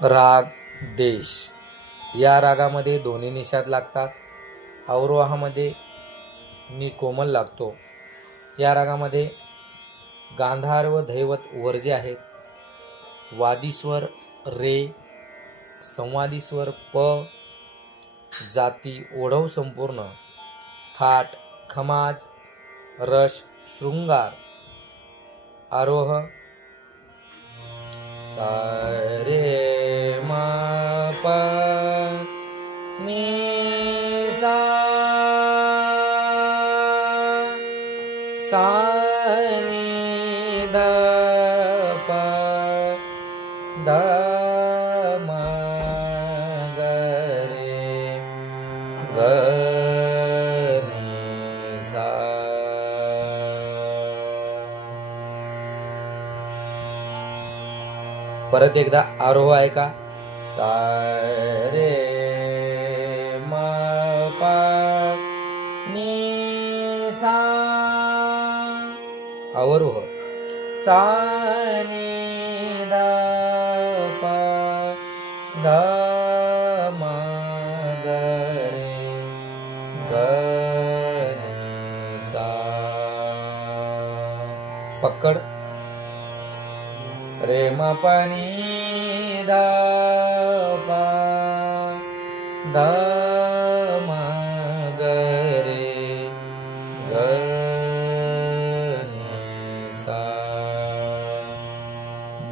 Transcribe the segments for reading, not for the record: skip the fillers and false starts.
राग देश या रागामध्ये दोन्ही निषाद लागतात. अवरोहामध्ये मी कोमल लागतो. या रागामध्ये गांधार व धैवत वर्ज्य आहेत. वादीस्वर रे, संवादीस्वर प, जाती ओढव संपूर्ण, थाट खमाज, रस शृंगार. आरोह सा रे म प नि सा, सा नि ध प ध म ग रे ग नि सा. परत एकदा आरोह आहे का. सा रे म प नि सा. अवरोह सा नि ध प ध म ग रे ग नि सा. पकड रे म प नि ध प ध म ग रे ग नि सा.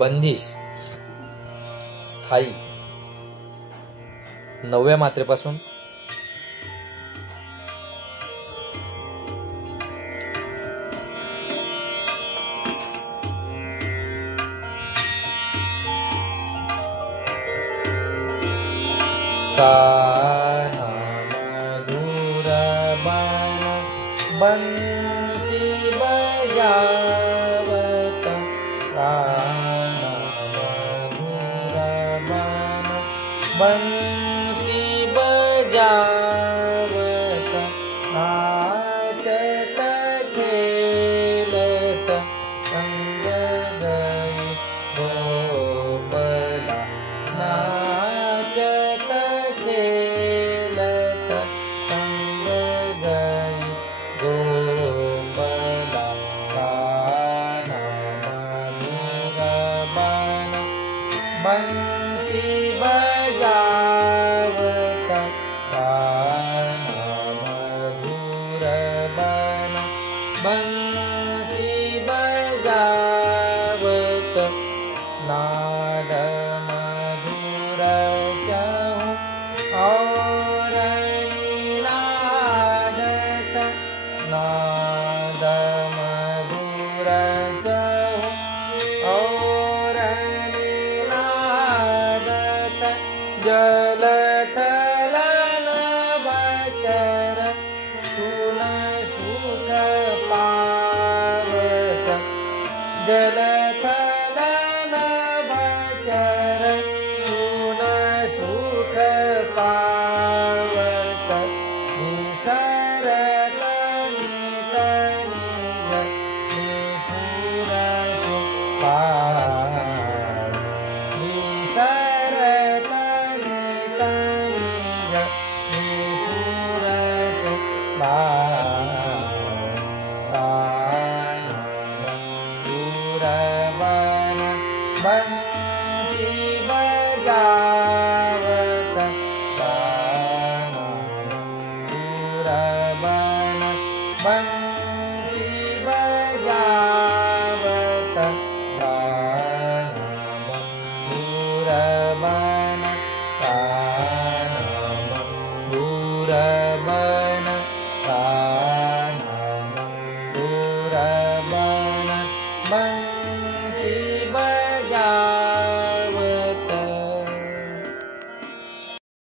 बंदिश स्थायी 9व्या मात्रेपासून कान्हा मधुर बन बंसी बजावत. कान्हा मधुर बन बंसी बजावत. नाचत खेलत संग गई गोपला. नाचत खेलत संग गई गोपला. कान्हा मधुर बन बंसी बजावत. कान्हा मधुर बन बंसी बजावत. नाद मधुर चहु और निनादत. नाद मधुर चहु और निनादत. जल थलन बचर सुन सुख पावत. जल थलन बचर सुन सुख पावत. निसरत नित निज निपुर सुख पावत. निसरत नित निज निपुर सुख पावत. कान्हा मधुर बन बंसी बजावत. कान्हा मधुर बन बंसी बजावत. कान्हा मधुर बन कान्हा मधुर बन कान्हा मधुर बन बन